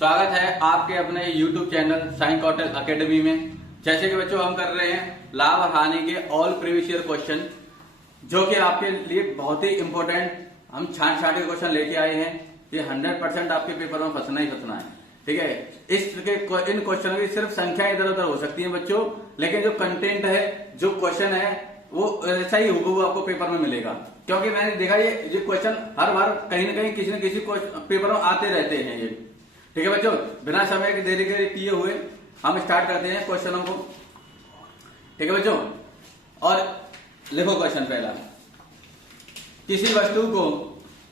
स्वागत है आपके अपने YouTube चैनल साइन कौटिल अकेडमी में। जैसे कि बच्चों हम कर रहे हैं लाभ और हानि के ऑल प्रीवियस ईयर क्वेश्चन, जो कि आपके लिए बहुत ही इंपॉर्टेंट हम छांट के क्वेश्चन लेके आए हैं। ये 100% आपके पेपर में फंसना ही फंसना है, ठीक है। इन क्वेश्चनों की सिर्फ संख्या इधर उधर हो सकती है बच्चों, लेकिन जो कंटेंट है, जो क्वेश्चन है, वो ऐसा ही हुबहू आपको पेपर में मिलेगा। क्योंकि मैंने देखा ये क्वेश्चन हर बार कहीं ना कहीं किसी न किसी पेपर में आते रहते हैं ये, ठीक है बच्चों। बिना समय की देरी के किए हुए हम स्टार्ट करते हैं क्वेश्चनों को, ठीक है बच्चों। और लिखो क्वेश्चन पहला, किसी वस्तु को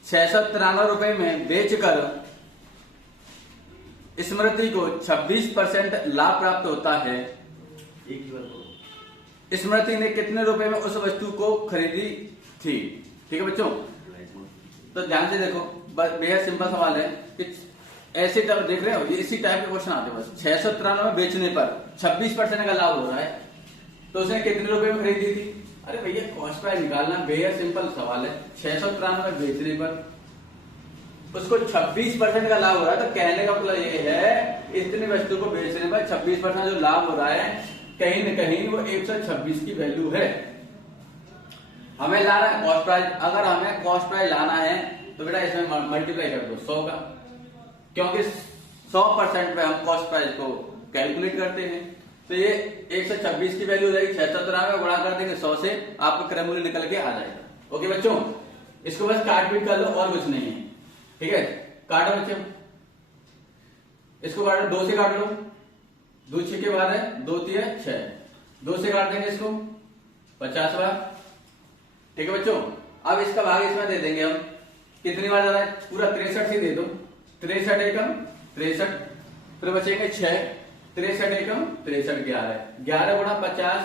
693 रुपए में बेचकर स्मृति को 26% लाभ प्राप्त होता है। स्मृति ने कितने रुपए में उस वस्तु को खरीदी थी, ठीक है बच्चों। तो ध्यान से देखो, बेहद सिंपल सवाल है कि ऐसे टाइप देख रहे हो, इसी टाइप के क्वेश्चन आते हैं बस। 693 में बेचने पर 26% का लाभ हो रहा है, तो उसने कितने रुपए में खरीदी थी। अरे भैया कॉस्ट प्राइस निकालना बेहद सिंपल सवाल है। 693 में बेचने पर उसको 26% का लाभ हो रहा है, तो कहने का मतलब ये है इतनी वस्तु को बेचने पर 26% जो लाभ हो रहा है, कहीं न कहीं वो 126 की वैल्यू है। हमें लाना है कॉस्ट प्राइस। अगर हमें कॉस्ट प्राइस लाना है तो बेटा इसमें मल्टीप्लाई कर दो 100 का, क्योंकि 100% पे हम कॉस्ट प्राइस को कैलकुलेट करते हैं। तो ये 126 की वैल्यू हो जाएगी, 693 में गुणा कर देंगे 100 से, आपका क्रय मूल्य निकल के आ जाएगा। ओके बच्चों, इसको बस काट पीट कर लो और कुछ नहीं है, ठीक है। काटो बच्चों, इसको काटो, 2 से काट लो, 2 6 के बाद है 2 3 6, 2 से काट देंगे इसको 50 बार, ठीक है बच्चों। अब इसका भाग इसमें दे देंगे हम, कितनी बार ज्यादा है, पूरा 63 से दे दो, 63 एकम 63, फिर बचेंगे 6, 63 एकम 63 11 गुणा 50,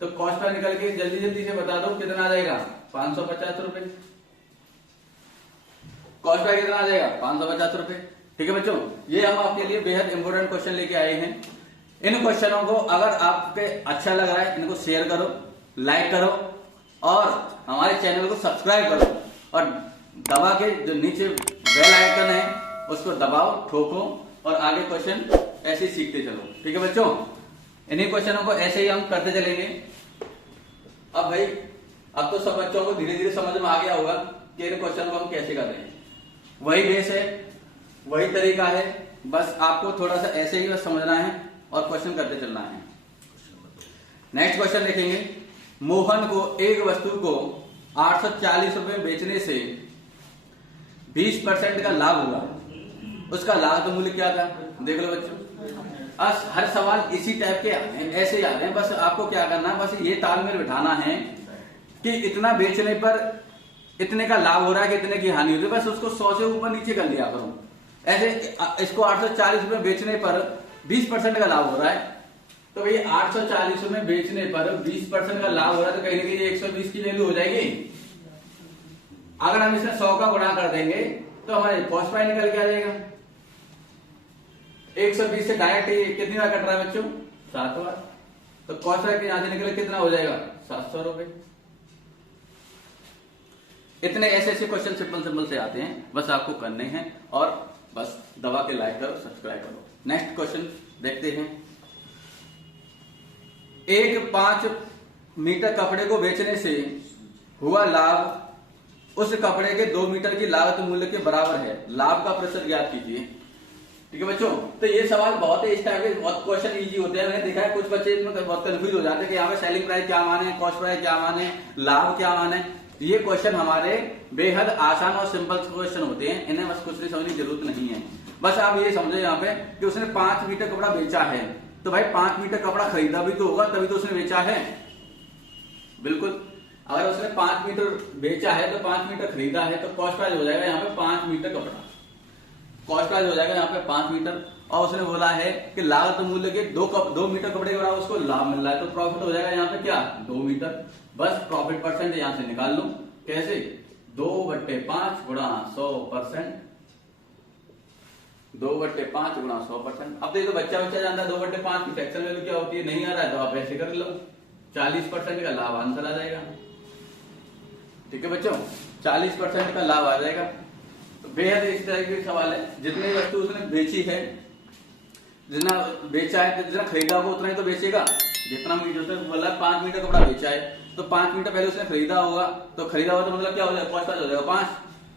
तो कॉस्ट प्राइस निकल के जल्दी जल्दी से बता दो कितना आ जाएगा, 550 रुपए। कॉस्ट प्राइस कितना आ जाएगा, 550 रुपए, ठीक है बच्चों। ये हम आपके लिए बेहद इंपोर्टेंट क्वेश्चन लेके आए हैं। इन क्वेश्चनों को अगर आपके अच्छा लग रहा है, इनको शेयर करो, लाइक करो और हमारे चैनल को सब्सक्राइब करो, और दबा के जो नीचे बेल आइकन है उसको दबाओ, ठोको और आगे क्वेश्चन ऐसे ही सीखते चलो, ठीक है बच्चों। इन्हीं क्वेश्चनों को ऐसे ही हम करते चलेंगे। अब भाई अब तो सब बच्चों को धीरे धीरे समझ में आ गया होगा कि इन क्वेश्चन को हम कैसे कर रहे हैं। वही बेस है, वही तरीका है, बस आपको थोड़ा सा ऐसे ही बस समझना है और क्वेश्चन करते चलना है। नेक्स्ट क्वेश्चन देखेंगे, मोहन को एक वस्तु को 840 रुपए में बेचने से 20% का लाभ हुआ, उसका लाभ तो मूल्य क्या था, देख लो बच्चों। हर सवाल इसी टाइप के ऐसे ही आ रहे हैं, बस आपको क्या करना है, बस ये तालमेल बिठाना है कि इतना बेचने पर इतने का लाभ हो रहा है कि इतने की हानि हो रही है, बस उसको 100 से ऊपर नीचे कर लिया करो। ऐसे इसको 840 रुपए बेचने पर 20% का लाभ हो रहा है, तो भाई 840 रुपए बेचने पर 20% का लाभ हो रहा है, तो कहीं ना कहीं 120 की वैल्यू हो जाएगी। अगर हम इसे 100 का गुणा कर देंगे तो हमारे कॉस्ट प्राइस निकल के आ जाएगा। 120 से डायरेक्ट कितनी बार कट रहा है बच्चों, 7 बार, तो कॉस्ट प्राइस यहां से निकले कितना हो जाएगा, 700 रुपए। इतने ऐसे ऐसे क्वेश्चन सिंपल से आते हैं, बस आपको करने हैं और बस दबा के लाइक करो, सब्सक्राइब करो। नेक्स्ट क्वेश्चन देखते हैं, एक 5 मीटर कपड़े को बेचने से हुआ लाभ उस कपड़े के 2 मीटर की लागत मूल्य के बराबर है, लाभ का प्रतिशत ज्ञात कीजिए, ठीक है बच्चों। तो ये सवाल बहुत है, इस टाइप के बहुत क्वेश्चन इजी होते हैं। मैंने देखा है कुछ बच्चे इसमें बहुत कंफ्यूज हो जाते हैं कि यहाँ पे सेलिंग प्राइस क्या माने, कॉस्ट प्राइस क्या माने, लाभ क्या माने। ये क्वेश्चन हमारे बेहद आसान और सिंपल क्वेश्चन होते हैं, इन्हें बस कुछ भी समझने की जरूरत नहीं है। बस आप ये समझो यहाँ पे कि उसने 5 मीटर कपड़ा बेचा है, तो भाई 5 मीटर कपड़ा खरीदा भी तो होगा, तभी तो उसने बेचा है, बिल्कुल। अगर उसने 5 मीटर बेचा है तो 5 मीटर खरीदा है, तो कॉस्ट प्राइस हो जाएगा यहाँ पे 5 मीटर कपड़ा, कॉस्ट प्राइस हो जाएगा यहाँ पे 5 मीटर। और उसने बोला है कि लागत मूल्य के 2 मीटर कपड़े के बराबर उसको लाभ मिल रहा है, तो प्रॉफिट हो जाएगा यहाँ पे क्या, 2 मीटर। बस प्रॉफिट परसेंट यहां से निकाल लो, कैसे, 2/5 गुणा 100%, 2/5 गुणा 100%। अब देखो बच्चा जानता है 2/5 की फ्रैक्शन वैल्यू क्या होती है, नहीं आ रहा है तो आप ऐसे कर लो, 40% का लाभ आंसर आ जाएगा, ठीक है बच्चों, 40% का लाभ आ जाएगा। तो बेहद इस तरह के सवाल है, जितनी वस्तु उसने बेची है, जितना बेचा है, जितना खरीदा होगा उतना ही तो बेचेगा। जितना मीटर उसने बोला 5 मीटर कपड़ा बेचा है, तो 5 मीटर पहले उसने खरीदा होगा, तो खरीदा होगा तो मतलब क्या हो जाएगा, कॉस्ट प्राइस हो जाएगा 5,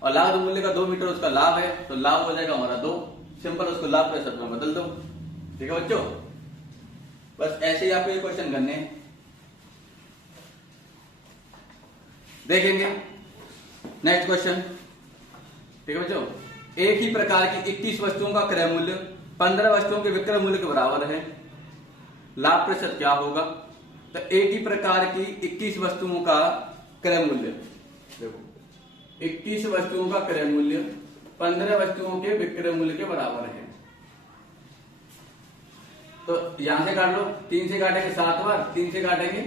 और लाभ मूल्य का 2 मीटर उसका लाभ है, तो लाभ हो जाएगा हमारा 2। सिंपल, उसको लाभ पे शब्द में बदल दो। ठीक है बच्चों, बस ऐसे ही आपको ये क्वेश्चन करने हैं। देखेंगे नेक्स्ट क्वेश्चन। ठीक है बच्चों, एक ही प्रकार की 21 वस्तुओं का क्रय मूल्य 15 वस्तुओं के विक्रय मूल्य के बराबर है, लाभ प्रतिशत क्या होगा। तो एक ही प्रकार की 21 वस्तुओं का क्रय मूल्य, देखो 21 वस्तुओं का क्रय मूल्य 15 वस्तुओं के विक्रय मूल्य के बराबर है। तो यहां से काट लो, 3 से काटेंगे 7 बार, 3 से काटेंगे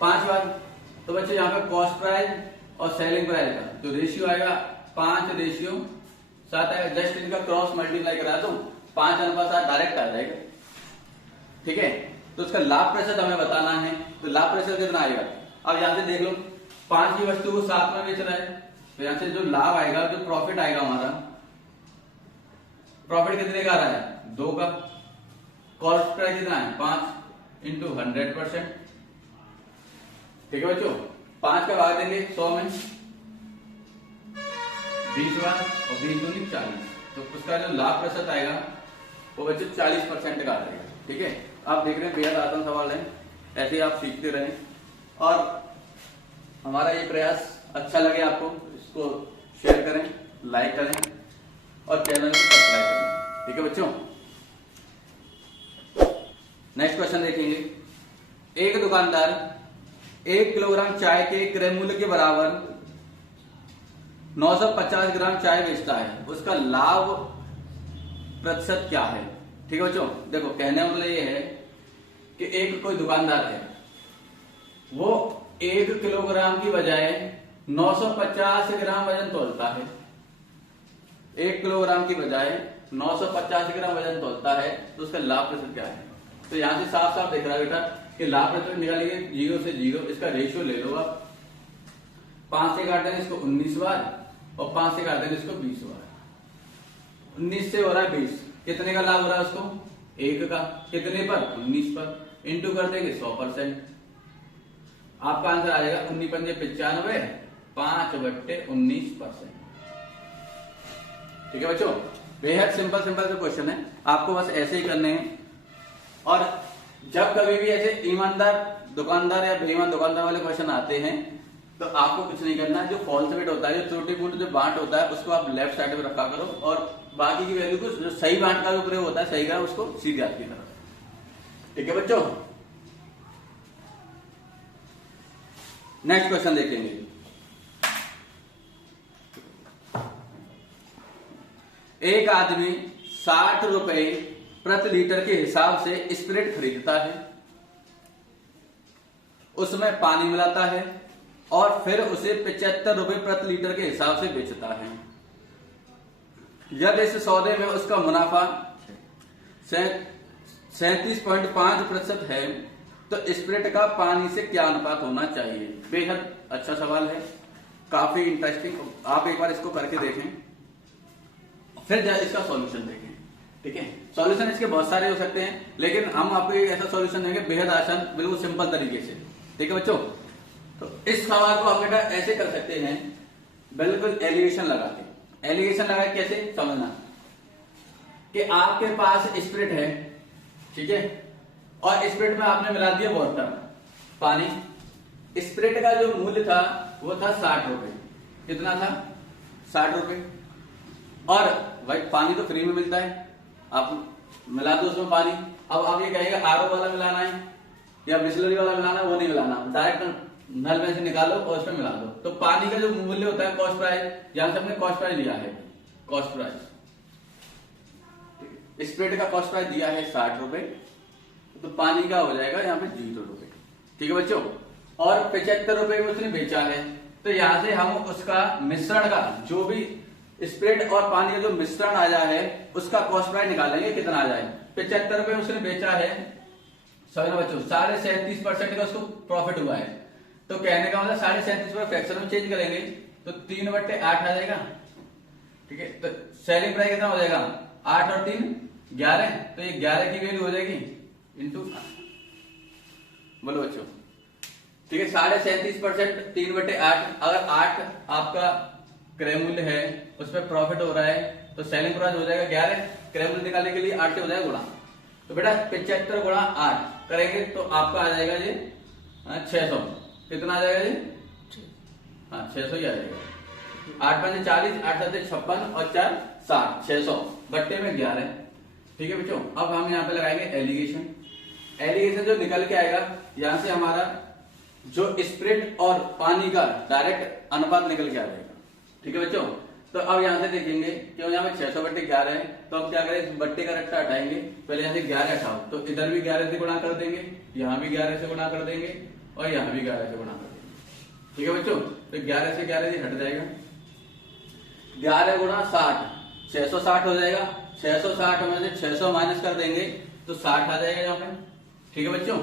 5 बार। तो बच्चों यहाँ पे कॉस्ट प्राइस और सेलिंग प्राइस का जो रेशियो आएगा 5:7 आएगा। जस्ट इनका क्रॉस मल्टीप्लाई करा दो, 5:7 डायरेक्ट आ जाएगा। ठीक है, तो उसका लाभ प्रतिशत हमें बताना है, तो लाभ प्रतिशत कितना आएगा। अब यहां से देख लो, 5 की वस्तु को 7 में बेच रहा है, तो यहां से जो लाभ आएगा, जो प्रॉफिट आएगा हमारा, प्रॉफिट कितने का आ रहा है 2 का। कॉस्ट प्राइस कितना है 5 इंटू 100%। ठीक है बच्चों, 5 का भाग देंगे 100 में 20 बार, और 20 दूनी 40, तो उसका जो लाभ प्रतिशत आएगा वो बच्चों 40% का आ जाएगा। ठीक है, आप देख रहे हैं बेहद आसान सवाल है, ऐसे ही आप सीखते रहें, और हमारा ये प्रयास अच्छा लगे आपको, इसको शेयर करें, लाइक करें, और चैनल को सब्सक्राइब करें। ठीक है बच्चों, नेक्स्ट क्वेश्चन देखेंगे। एक दुकानदार 1 किलोग्राम चाय के क्रय मूल्य के बराबर 950 ग्राम चाय बेचता है, उसका लाभ प्रतिशत क्या है। ठीक है बच्चों, देखो कहने का मतलब ये है कि एक कोई दुकानदार है, वो 1 किलोग्राम की बजाय 950 ग्राम वजन तोलता है। 1 किलोग्राम की बजाय 950 ग्राम वजन तोलता है, तो उसका लाभ प्रतिशत क्या है। तो यहां से साफ साफ दिख रहा है बेटा कि लाभ प्रतिशत निकालिए 0 से 0, इसका रेशियो ले लो आप। 5 से काट देंगे इसको 19 बार, और 5 से काट देंगे इसको 20 बार। 19 से हो रहा है 20, कितने का लाभ हो रहा है उसको 1 का, कितने पर 19 पर, इंटू कर देंगे 100%। आपका आंसर आ जाएगा 19 पंजे 95, 5/19%। ठीक है बच्चों, बेहद सिंपल सिंपल से क्वेश्चन है, आपको बस ऐसे ही करने हैं। और जब कभी भी ऐसे ईमानदार दुकानदार या बेईमान दुकानदार वाले क्वेश्चन आते हैं, तो आपको कुछ नहीं करना है। जो फॉल्स बिट होता है, जो त्रुटि पूर्ण जो बांट होता है, उसको आप लेफ्ट साइड में रखा करो, और बाकी की वैल्यू को जो सही बांट का जो प्रयोग होता है, सही का, उसको सीधे आपकी तरफ। ठीक है बच्चों, नेक्स्ट क्वेश्चन देखेंगे। एक आदमी 60 रुपए प्रति लीटर के हिसाब से स्पिरिट खरीदता है, उसमें पानी मिलाता है, और फिर उसे 75 रुपए प्रति लीटर के हिसाब से बेचता है। यदि इस सौदे में उसका मुनाफा 37.5% है, तो स्पिरिट का पानी से क्या अनुपात होना चाहिए। बेहद अच्छा सवाल है, काफी इंटरेस्टिंग। आप एक बार इसको करके देखें, फिर इसका सॉल्यूशन देखें। ठीक है, सॉल्यूशन इसके बहुत सारे हो सकते हैं, लेकिन हम आपको एक ऐसा सॉल्यूशन देंगे बेहद आसान, बिल्कुल सिंपल तरीके से। ठीक है बच्चों, तो इस सवाल को आप बेटा ऐसे कर सकते हैं, बिल्कुल एलिगेशन लगा के। एलिगेशन लगा के कैसे समझना, कि आपके पास स्पिरिट है, ठीक है, और स्पिरिट में आपने मिला दिया वाटर, पानी। स्पिरिट का जो मूल्य था वो था 60 रुपए। कितना था 60 रुपए, और भाई पानी तो फ्री में मिलता है, आप मिला दो उसमें पानी। अब आप ये कहेंगे आरओ वाला मिलाना है या बिस्लरी वाला मिलाना है, वो नहीं मिलाना, डायरेक्ट नल में से निकालो और उसमें मिला दो। तो पानी का जो मूल्य होता है कॉस्ट प्राइस, यहां से हमने कॉस्ट प्राइस लिया है, कॉस्ट प्राइस, स्प्रेड का कॉस्ट प्राइस दिया है 60 रुपए, तो पानी का हो जाएगा यहाँ पे 0 रुपए। ठीक है बच्चों, और 75 रुपए में उसने बेचा है, तो यहां से हम उसका मिश्रण का जो भी स्प्रेड और पानी का जो मिश्रण आया है उसका कॉस्ट प्राइस निकालेंगे, कितना आ जाए। 75 रुपए उसने बेचा है, समझना बच्चों, 37.5% का उसको प्रॉफिट हुआ है। तो कहने का मतलब 37.5 पर फ्रैक्शन में चेंज करेंगे तो 3/8 आ जाएगा, ठीक है। तो सेलिंग प्राइस कितना हो जाएगा 8 और 3 11, तो ये 11 की वैल्यू हो जाएगी इंटू, बोलो बच्चों, ठीक है। 37.5% 3/8, अगर 8 आपका क्रय मूल्य है उस पर प्रॉफिट हो रहा है तो सेलिंग प्राइस हो जाएगा 11, क्रय मूल्य निकालने के लिए 8 से हो जाएगा गुणा, तो बेटा 75 गुणा 8 करेंगे तो आपका आ जाएगा ये 600, कितना आ जाएगा ये, हाँ 600 ही आ जाएगा। 8 5 40, 8 7 56 और 4 60, 600 बट्टे में 11, ठीक है बच्चों। अब हम यहाँ पे लगाएंगे एलिगेशन। एलिगेशन जो निकल के आएगा यहाँ से हमारा जो स्प्रेड और पानी का डायरेक्ट अनुपात निकल के आ जाएगा, ठीक है बच्चों। तो अब यहाँ से देखेंगे क्यों यहाँ पे 600 बट्टे 11 है, तो हम क्या करें, बट्टे का रट्टा हटाएंगे, पहले यहाँ से 11 हटाओ, तो इधर भी 11 से गुणा कर देंगे, यहाँ भी 11 से गुणा कर देंगे और यहाँ भी 11 से गुणा कर देंगे, ठीक है बच्चों। तो 11 से 11 से हट जाएगा, 11 गुणा 60, 660 हो जाएगा। 660 में से 600 माइनस कर देंगे तो 60 आ जाएगा यहाँ पे, ठीक है बच्चों।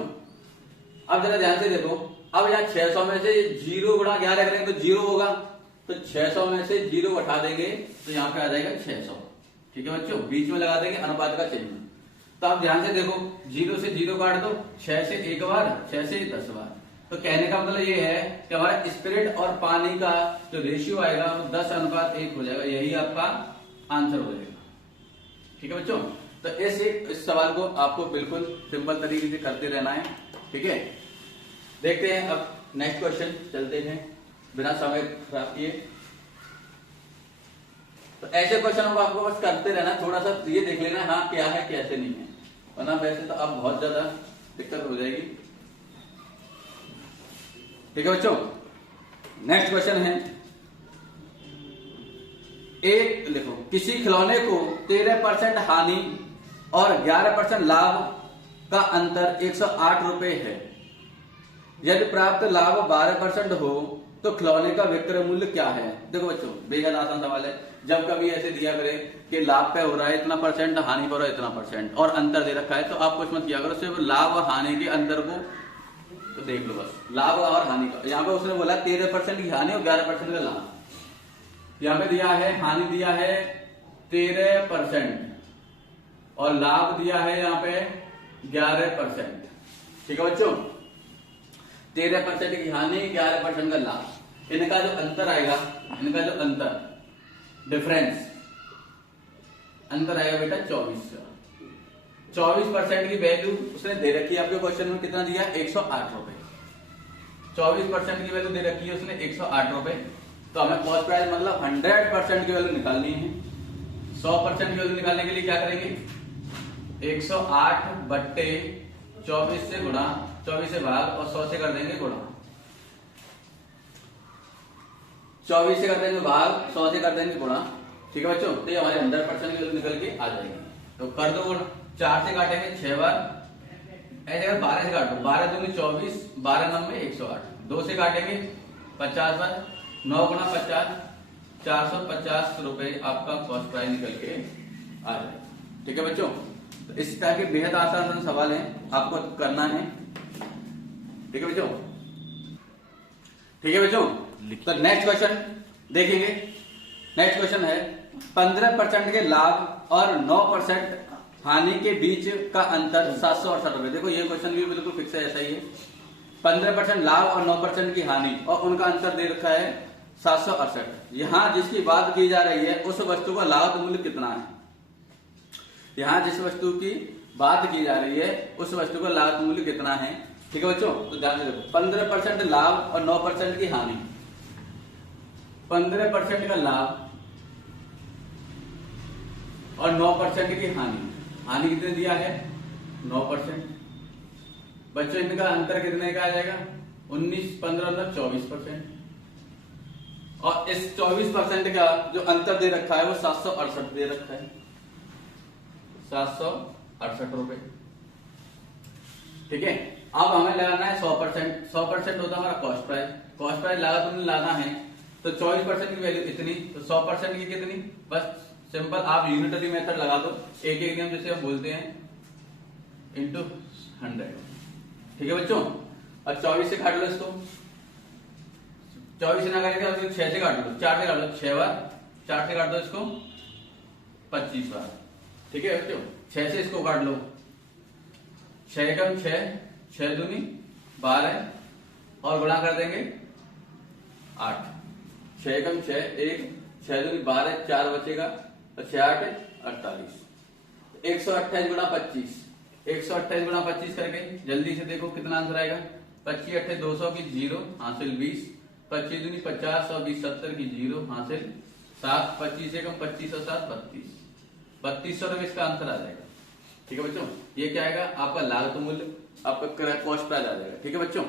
अब जरा ध्यान से देखो, अब यहाँ 600 में से 0 गुणा 11 करेंगे तो 0 होगा, तो 600 में से 0 उठा देंगे तो यहाँ पे आ जाएगा 600, ठीक है बच्चों। बीच में लगा देंगे अनुपात का चिन्ह। तो आप ध्यान से देखो, 0 से 0 काट दो, 6 से 1 बार, 6 से 10 बार, तो कहने का मतलब ये है कि हमारा स्पिरिट और पानी का जो रेशियो आएगा वो 10:1 हो जाएगा, यही आपका आंसर हो जाएगा, ठीक है बच्चों। तो इस सवाल को आपको बिल्कुल सिंपल तरीके से करते रहना है, ठीक है। देखते हैं अब नेक्स्ट क्वेश्चन, चलते हैं बिना समय खराब किए। तो ऐसे क्वेश्चन को आपको बस करते रहना, थोड़ा सा ये देख लेना हाँ क्या है कैसे नहीं है, वरना वैसे तो अब बहुत ज्यादा दिक्कत हो जाएगी, ठीक है बच्चों। नेक्स्ट क्वेश्चन है, एक लिखो, किसी खिलौने को 13% हानि और 11% लाभ का अंतर 108 रुपए है। यदि प्राप्त लाभ 12% हो तो खिलौने का विक्रय मूल्य क्या है। देखो बच्चों बेहद आसान सवाल है, जब कभी ऐसे दिया करे कि लाभ पे हो रहा है इतना परसेंट, हानि पर हो रहा है इतना परसेंट और अंतर दे रखा है, तो आप कुछ मत किया करो, सिर्फ लाभ और हानि के अंतर को तो देख लो बस, लाभ और हानि का। यहाँ पे उसने बोला 13% की हानि और 11% का लाभ, यहाँ पे दिया है हानि दिया है 13% और लाभ दिया है यहाँ पे 11%, ठीक है बच्चों। 13% की हानि, 11% का लाभ, इनका जो अंतर आएगा, इनका जो अंतर डिफरेंस अंतर आएगा बेटा 24% की वैल्यू उसने दे रखी है आपके क्वेश्चन में, कितना दिया 108 रुपए। 24% की वैल्यू दे रखी है उसने 108 रुपए, तो हमें कॉस्ट प्राइस मतलब 100% की वैल्यू निकालनी है। 100% की वैल्यू निकालने के लिए क्या करेंगे, 108 बट्टे 24 से गुणा, 24 से भाग और 100 से कर देंगे गुणा, 24 से कर देंगे भाग, 100 से कर देंगे गुणा, ठीक है बच्चों। तो ये हमारे 100% की वैल्यू निकल के आ जाएगी, तो कर दो गुणा। 4 से काटेंगे 6 बार, ऐसे अगर 12 से काटो, 12 दूनी 24, 12 9 108, 2 से काटेंगे 50 बार, 9 गुणा 50, 450 रुपए आपका कॉस्ट प्राइस निकल के आ जाएगा, ठीक है बच्चों। तो इस तरह के बेहद आसान सवाल है, आपको करना है, ठीक है बच्चों, ठीक है बच्चों। तो नेक्स्ट क्वेश्चन देखेंगे। नेक्स्ट क्वेश्चन है 15% के लाभ और 9% हानि के बीच का अंतर 768 रुपए। देखो ये क्वेश्चन भी बिल्कुल फिक्स है, ऐसा ही है। 15% लाभ और 9% की हानि और उनका अंतर दे रखा है 768। यहां जिसकी बात की जा रही है उस वस्तु का लाभ मूल्य कितना है। यहां जिस वस्तु की बात की जा रही है उस वस्तु का लाभ मूल्य कितना है, ठीक है बच्चों। तो ध्यान से देखो, 15% लाभ और 9% की हानि। 15% का लाभ और 9% की हानि। हानि कितने दिया है 9%। बच्चों इनका अंतर कितने का आ जाएगा 19, 15 मतलब 24%। और इस 24% का जो अंतर दे रखा है वो 768 दे रखा है, 768 रुपए, ठीक है। अब हमें लगाना है 100%। 100% होता है हमारा कॉस्ट प्राइस। कॉस्ट प्राइस लागत में लाना है तो 24% की वैल्यू इतनी, तो 100% की कितनी, बस सिंपल आप यूनिटरी मेथड लगा दो, एक एक नियम जैसे हम बोलते हैं इंटू 100, ठीक है बच्चों। और 24 से काट लो इसको, 24 से ना करेंगे 6 से काट लो, 4 से काट लो, 6 बार 4 से काट दो इसको 25 बार, ठीक है बच्चों। 6 से इसको काट लो, 6 एकम 6, 6 दूनी 12 और गुणा कर देंगे 8, 6 एकम 6, 1, 6 दूनी 12, 4 बचेगा और 6 8 48, 128 गुणा 25, 128 गुणा 25 करके जल्दी से देखो कितना आंसर आएगा। 25 8 200 की 0 हासिल 20, 25 दूनी 50 और 20 70 की 0 हासिल 7, 25 एकम 25 और 7 32, 3200 रुपए इसका आंसर आ जाएगा, ठीक है बच्चों। ये क्या आएगा आपका लागत मूल्य, आपका कॉस्ट प्राइस आ जाएगा, ठीक है बच्चों।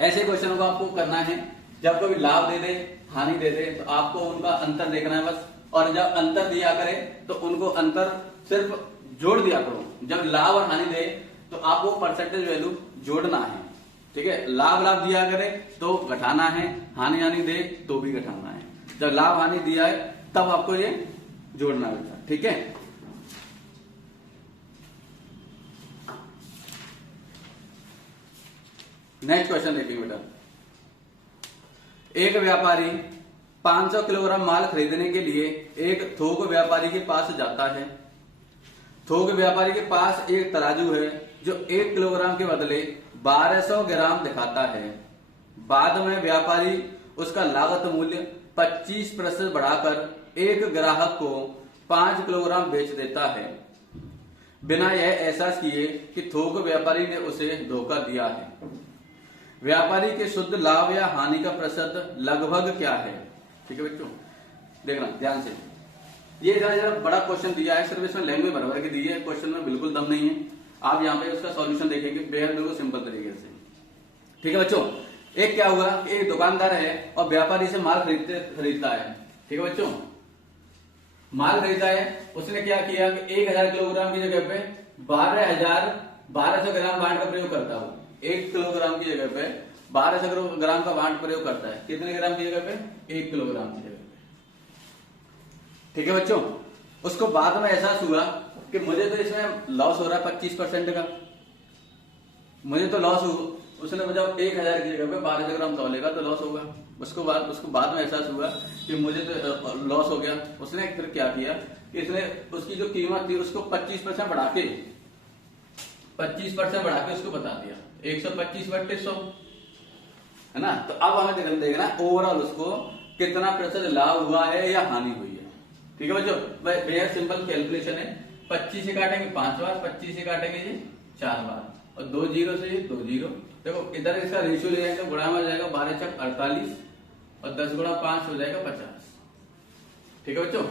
ऐसे क्वेश्चनों को आपको करना है, जब कभी लाभ दे दे हानि दे दे तो आपको उनका अंतर देखना है बस, और जब अंतर दिया करे तो उनको अंतर सिर्फ जोड़ दिया करो। जब लाभ और हानि दे तो आपको परसेंटेज वैल्यू जोड़ना है, ठीक है। लाभ दिया करे तो घटाना है, हानि दे तो भी घटाना है। जब लाभ हानि दिया है तब आपको ये जोड़ना है, ठीक है। नेक्स्ट क्वेश्चन देखिए बेटा। एक व्यापारी 500 किलोग्राम माल खरीदने के लिए एक थोक व्यापारी के पास जाता है। थोक व्यापारी के पास एक तराजू है जो 1 किलोग्राम के बदले 1200 ग्राम दिखाता है। बाद में व्यापारी उसका लागत मूल्य 25% बढ़ाकर एक ग्राहक को 5 किलोग्राम बेच देता है, बिना यह एहसास किए कि थोक व्यापारी ने उसे धोखा दिया है। व्यापारी के शुद्ध लाभ या हानि का प्रतिशत लगभग क्या है, ठीक है बच्चों। देखना ध्यान से, ये जरा बड़ा क्वेश्चन दिया है, सिर्फ इसमें लैंग्वेज भर के दी है, क्वेश्चन में बिल्कुल दम नहीं है। आप यहाँ पे उसका सॉल्यूशन देखेंगे बेहद बिल्कुल सिंपल तरीके से, ठीक है बच्चों। एक क्या हुआ, एक दुकानदार है और व्यापारी से माल खरीदता है, ठीक है बच्चों। माल खरीदता है, उसने क्या किया कि 1000 किलोग्राम की जगह पे 1200 ग्राम वाट का प्रयोग करता है। 1 किलोग्राम की जगह पे 1200 ग्राम का वाट प्रयोग करता है। कितने ग्राम की जगह पे? 1 किलोग्राम की जगह पे, ठीक है बच्चों। उसको बाद में एहसास हुआ कि मुझे तो इसमें लॉस हो रहा है 25% का, मुझे तो लॉस हो। उसने जब 1000 की जगह पे 1200 ग्राम तौलेगा तो लॉस होगा। उसको बाद में एहसास हुआ कि मुझे तो लॉस हो गया। उसने फिर क्या किया कि इसने उसकी जो कीमत थी उसको 25% बढ़ा के उसको बता दिया 125/100, है ना। तो अब हमें देखना ओवरऑल उसको कितना प्रतिशत लाभ हुआ है या हानि हुई है, ठीक है बच्चों। बेहद सिंपल कैलकुलेशन है। 25 से काटेंगे 5 बार, 25 से काटेंगे ये 4 बार और 2 जीरो से ये 2 जीरो। देखो इधर इसका रेशियो ले जाएगा, गुणा में जाएगा 12 × 48 और 10 × 5 हो जाएगा 50, ठीक है बच्चों।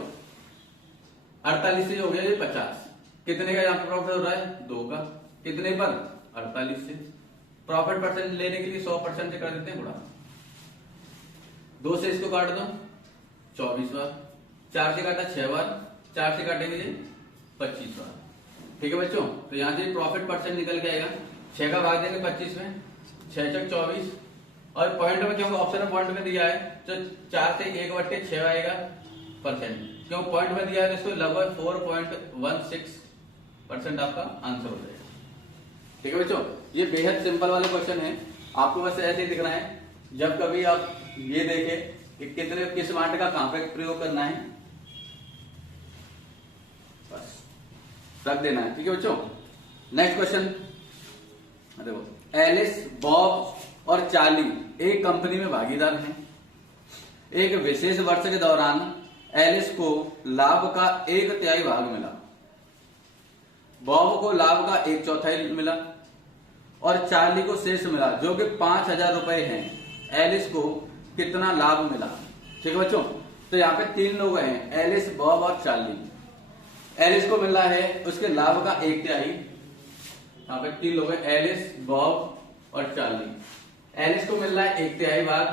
48 से हो गया ये 50। कितने का यहाँ पे प्रॉफिट हो रहा है? 2 का। कितने पर? 48 से। प्रॉफिट परसेंट लेने के लिए 100% से कर देते हैं गुणा। 2 से इसको काट दो 24 बार, 4 से काटा 6 बार, 4 से काटेंगे 25 बार, ठीक है बच्चों। तो यहां से प्रॉफिट परसेंट निकल के आएगा। 6 का भाग देंगे 25 में, 6 × 24 और पॉइंट में क्योंकि ऑप्शन में पॉइंट में दिया है तो 4 से 1/6 आएगा परसेंट। क्यों पॉइंट में दिया है इसको लगभग 4.16% आपका आंसर हो जाएगा, ठीक है बच्चों। ये बेहद सिंपल वाले क्वेश्चन है, आपको बस ऐसे ही दिखना है। जब कभी आप ये देखें कि किस वाट का कहां पे प्रयोग करना है, बस रख देना है, ठीक है बच्चों। नेक्स्ट क्वेश्चन देखो। एलिस, बॉब और चार्ली एक कंपनी में भागीदार हैं। एक विशेष वर्ष के दौरान एलिस को लाभ का 1/3 भाग मिला, बॉब को लाभ का 1/4 मिला और चार्ली को शेष मिला जो कि 5000 रुपए है। एलिस को कितना लाभ मिला, ठीक है बच्चों। तो यहाँ पे 3 लोग हैं, एलिस, बॉब और चार्ली। एलिस को मिल रहा है उसके लाभ का 1/3। यहाँ पे 3 लोग हैं, एलिस, बॉब और चार्ली। एलिस को मिल रहा है 1/3 भाग,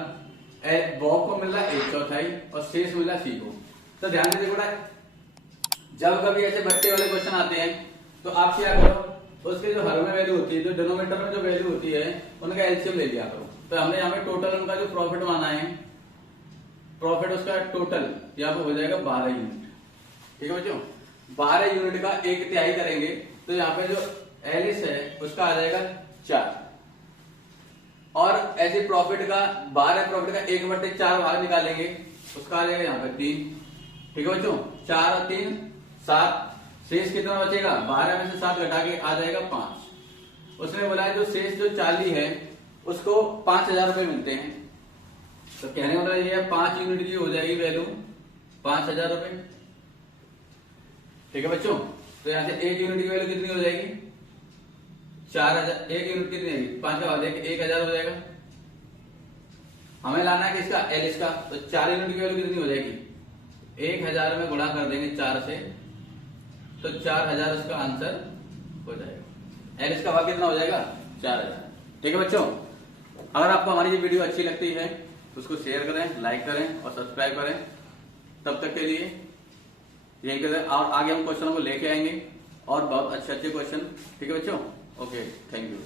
बॉब को मिल रहा है 1/4 और शेष मिला सी को। तो ध्यान से देखो, जब कभी ऐसे बट्टे वाले क्वेश्चन आते हैं तो आप क्या करो, उसके जो हर में वैल्यू होती है, जो डिनोमिनेटर में जो वैल्यू होती है उनका एलसीएम ले लिया करो। तो हमने यहाँ पे टोटल उनका जो प्रॉफिट माना है, प्रॉफिट उसका टोटल यहाँ पे हो जाएगा 12 यूनिट, ठीक है बच्चों। 12 यूनिट का 1/3 करेंगे तो यहाँ पे जो एलिस है उसका आ जाएगा 4 और ऐसे प्रॉफिट का 12 प्रॉफिट का 1/4 भाग निकालेंगे उसका आ जाएगा यहाँ पे 3। ठीक है बच्चों, 4 और 3 7, शेष कितना बचेगा? 12 में से 7 घटा के आ जाएगा 5। उसने बोला है जो शेष जो 40 है उसको 5000 रुपए मिलते हैं। तो कहने वाला ये है 5 यूनिट की हो जाएगी वैल्यू 5000 रुपए। ठीक है बच्चों, तो यहाँ से 1 यूनिट की वैल्यू कितनी हो जाएगी? 4000। 1 यूनिट कितनी आएगी? 5 का 1000 हो जाएगा। हमें लाना है किसका? एलिस का। तो 4 यूनिट की वैल्यू कितनी हो जाएगी? 1000 में गुणा कर देंगे 4 से, तो 4000 उसका आंसर हो जाएगा। एलिस का भाग कितना हो जाएगा? 4000। ठीक है बच्चों, अगर आपको हमारी ये वीडियो अच्छी लगती है तो उसको शेयर करें, लाइक करें और सब्सक्राइब करें। तब तक के लिए यही करें, और आगे हम क्वेश्चनों को लेके आएंगे और बहुत अच्छे अच्छे क्वेश्चन। ठीक है बच्चों, ओके, थैंक यू।